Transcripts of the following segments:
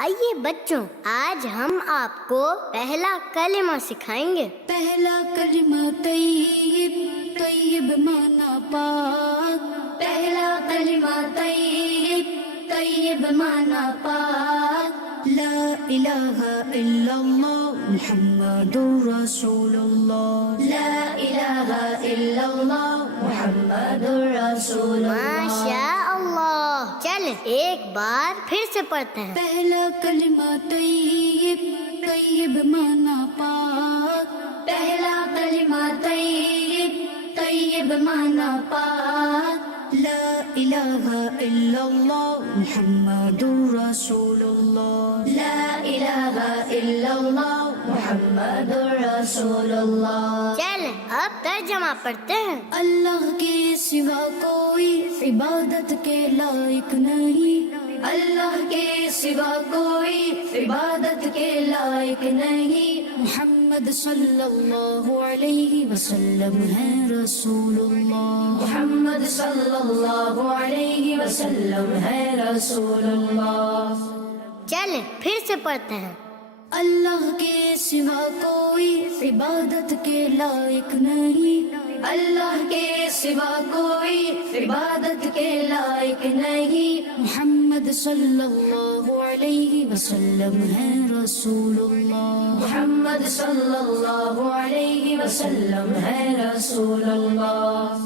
آئیے بچوں، آج ہم آپ کو پہلا کلمہ سکھائیں گے۔ پہلا کلمہ طیب، طیب مانا پاک۔ پہلا کلمہ طیب، طیب مانا پاک۔ لا الہ الا اللہ محمد رسول اللہ۔ لا الہ الا اللہ محمد رسول اللہ۔ ماشاء اللہ۔ چل ایک بار پھر سے پڑھتے ہیں۔ پہلا کلمہ طیب، طیب مانا پاک۔ پہلا کلمہ طیب، طیب مانا پاک۔ لا الہ الا اللہ محمد رسول اللہ۔ لا الہ الا اللہ محمد رسول اللہ۔ چل اب ترجمہ پڑھتے ہیں۔ اللہ کے سوا کوئی عبادت کے لائق نہیں۔ اللہ کے سوا کوئی عبادت کے لائق نہیں۔ محمد صلی اللہ علیہ وسلم ہے رسول اللہ۔ محمد صلی اللہ علیہ وسلم ہے رسول اللہ۔ چل پھر سے پڑھتے ہیں۔ اللہ کے سوا کوئی عبادت کے لائق نہیں۔ اللہ کے سوا کوئی عبادت کے لائق نہیں۔ محمد صلی اللہ علیہ وسلم ہے رسول اللہ۔ محمد صلی اللہ علیہ وسلم ہے رسول اللہ۔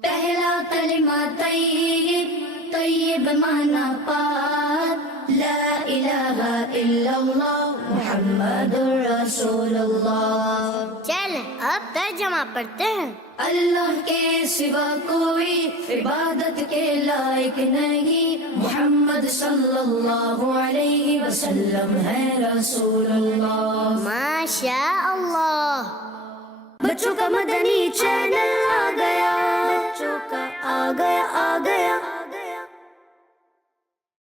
پہلا کلمہ طیب، طیب مانا پاک۔ لا الہ الا اللہ محمد رسول اللہ۔ چل اب ترجمہ پڑھتے ہیں۔ اللہ کے سوا کوئی عبادت کے لائق نہیں۔ محمد صلی اللہ علیہ وسلم ہے رسول اللہ۔ ماشاء اللہ۔ بچوں کا مدنی چینل آ گیا، بچوں کا آ گیا